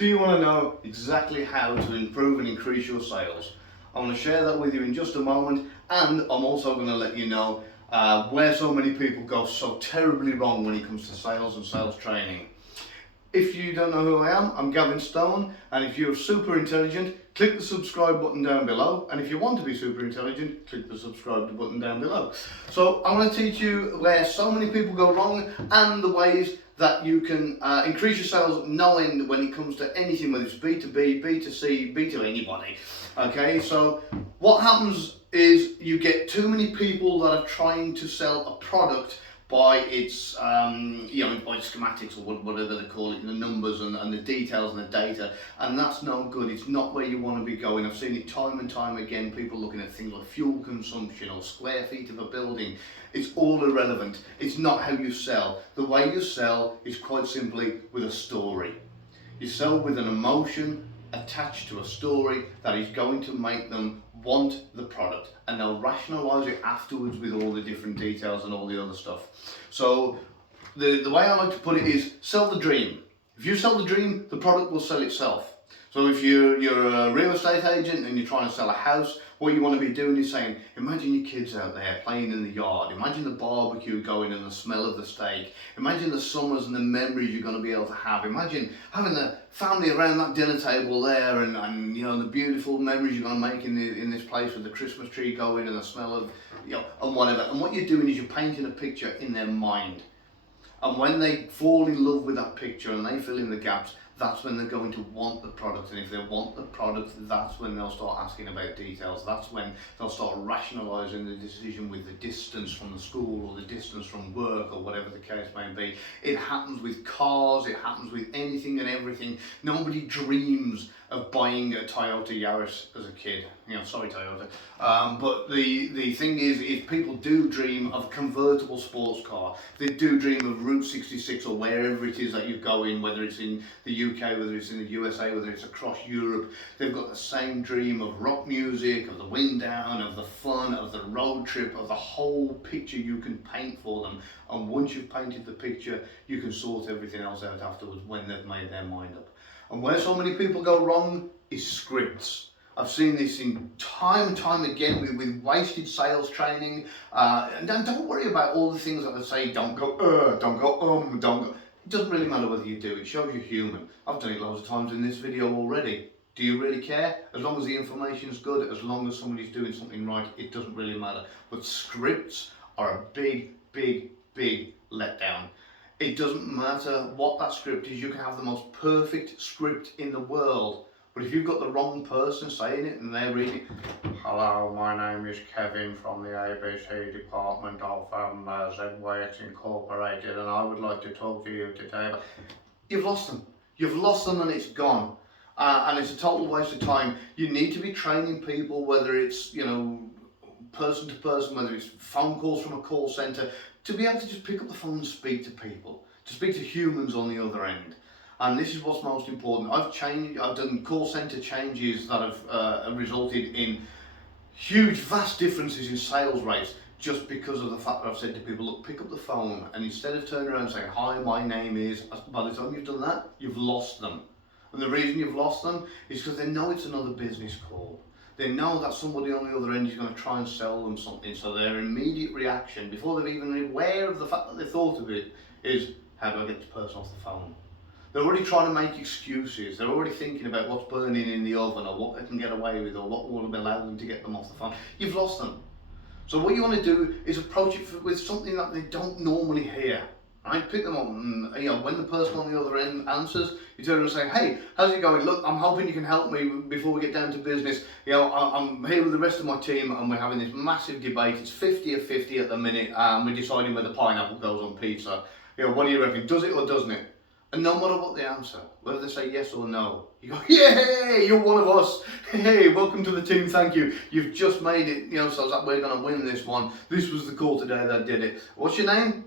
Do you want to know exactly how to improve and increase your sales? I'm going to share that with you in just a moment, and I'm also going to let you know where so many people go so terribly wrong when it comes to sales and sales training. If you don't know who I am, I'm Gavin Stone, and if you're super intelligent, click the subscribe button down below, and if you want to be super intelligent, click the subscribe button down below. So I'm going to teach you where so many people go wrong and the ways that you can increase your sales knowing when it comes to anything, whether it's B2B, B2C, B to anybody. Okay, so what happens is you get too many people that are trying to sell a product by its by schematics or whatever they call it, the numbers and the details and the data, and that's no good. It's not where you want to be going. I've seen it time and time again, people looking at things like fuel consumption or square feet of a building. It's all irrelevant. It's not how you sell. The way you sell is quite simply with a story. You sell with an emotion attached to a story that is going to make them want the product, and they'll rationalize it afterwards with all the different details and all the other stuff. So the way I like to put it is sell the dream. If you sell the dream, the product will sell itself. So if you're a real estate agent and you're trying to sell a house, what you want to be doing is saying, imagine your kids out there playing in the yard, imagine the barbecue going and the smell of the steak, imagine the summers and the memories you're going to be able to have, imagine having the family around that dinner table there and you know the beautiful memories you're going to make in this place with the Christmas tree going and the smell of, and whatever. And what you're doing is you're painting a picture in their mind. And when they fall in love with that picture and they fill in the gaps, that's when they're going to want the product. And if they want the product, that's when they'll start asking about details. That's when they'll start rationalising the decision with the distance from the school or the distance from work or whatever the case may be. It happens with cars, it happens with anything and everything. Nobody dreams of buying a Toyota Yaris as a kid. Sorry Toyota. But the thing is people do dream of a convertible sports car. They do dream of Route 66 or wherever it is that you go in, whether it's in the UK, whether it's in the USA, whether it's across Europe. They've got the same dream of rock music, of the wind down, of the fun, of the road trip, of the whole picture you can paint for them. And once you've painted the picture, you can sort everything else out afterwards when they've made their mind up. And where so many people go wrong is scripts. I've seen this in time and time again with wasted sales training. And don't worry about all the things that they say, don't go, don't go, don't go. It doesn't really matter whether you do, it shows you're human. I've done it loads of times in this video already. Do you really care? As long as the information's good, as long as somebody's doing something right, it doesn't really matter. But scripts are a big, big, big letdown. It doesn't matter what that script is. You can have the most perfect script in the world, but if you've got the wrong person saying it and they're reading, hello, my name is Kevin from the ABC department of ZWX Incorporated, and I would like to talk to you today. You've lost them. You've lost them and it's gone. And it's a total waste of time. You need to be training people, whether it's, person to person, whether it's phone calls from a call centre, to be able to just pick up the phone and speak to people, to speak to humans on the other end. And this is what's most important. I've done call centre changes that have resulted in huge, vast differences in sales rates just because of the fact that I've said to people, look, pick up the phone, and instead of turning around and saying, hi, my name is, by the time you've done that, you've lost them. And the reason you've lost them is because they know it's another business call. They know that somebody on the other end is going to try and sell them something, so their immediate reaction, before they're even aware of the fact that they thought of it, is, how do I get this person off the phone? They're already trying to make excuses. They're already thinking about what's burning in the oven or what they can get away with or what will allow them to get them off the phone. You've lost them. So what you want to do is approach it with something that they don't normally hear. Right? Pick them up and when the person on the other end answers, you turn and say, hey, how's it going? Look, I'm hoping you can help me before we get down to business. I'm here with the rest of my team and we're having this massive debate. It's 50 or 50 at the minute, and we're deciding whether pineapple goes on pizza. What do you reckon? Does it or doesn't it? And no matter what they answer, whether they say yes or no, you go, yay, you're one of us. Hey, welcome to the team, thank you. You've just made it, so that we're going to win this one. This was the call today that did it. What's your name?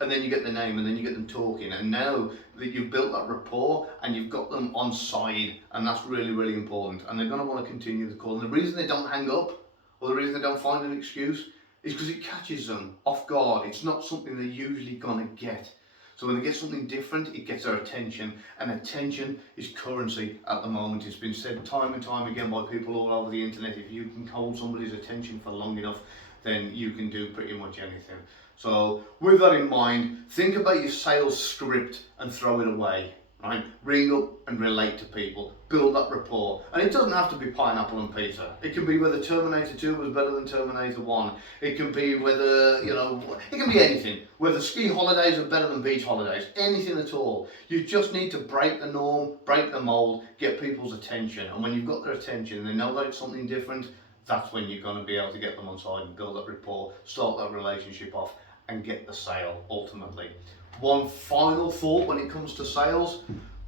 And then you get the name and then you get them talking. And now that you've built that rapport and you've got them on side, and that's really, really important. And they're going to want to continue the call. And the reason they don't hang up, or the reason they don't find an excuse, is because it catches them off guard. It's not something they're usually going to get. So when they get something different, it gets their attention, and attention is currency at the moment. It's been said time and time again by people all over the internet. If you can hold somebody's attention for long enough, then you can do pretty much anything. So with that in mind, think about your sales script and throw it away. Right? Ring up and relate to people, build that rapport. And it doesn't have to be pineapple and pizza. It can be whether Terminator 2 was better than Terminator 1. It can be whether, it can be anything. Whether ski holidays are better than beach holidays. Anything at all. You just need to break the norm, break the mold, get people's attention. And when you've got their attention and they know that it's something different, that's when you're going to be able to get them on side and build that rapport, start that relationship off, and get the sale ultimately. One final thought when it comes to sales: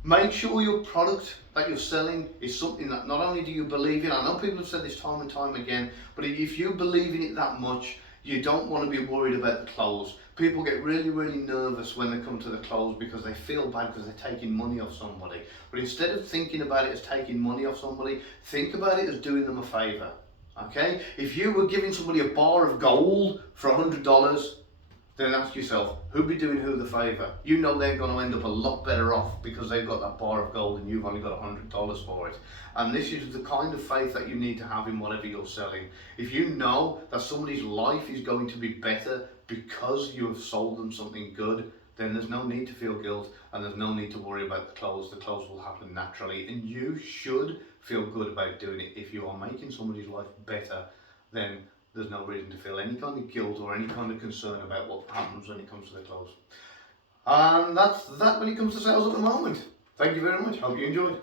make sure your product that you're selling is something that not only do you believe in, I know people have said this time and time again, but if you believe in it that much, you don't want to be worried about the close. People get really, really nervous when they come to the close because they feel bad because they're taking money off somebody. But instead of thinking about it as taking money off somebody, think about it as doing them a favour. Okay? If you were giving somebody a bar of gold for $100, then ask yourself, who'd be doing who the favour? You know they're going to end up a lot better off because they've got that bar of gold and you've only got $100 for it. And this is the kind of faith that you need to have in whatever you're selling. If you know that somebody's life is going to be better because you have sold them something good, then there's no need to feel guilt and there's no need to worry about the close. The close will happen naturally, and you should feel good about doing it. If you are making somebody's life better, then there's no reason to feel any kind of guilt or any kind of concern about what happens when it comes to the close. And that's that when it comes to sales at the moment. Thank you very much. Hope you enjoyed.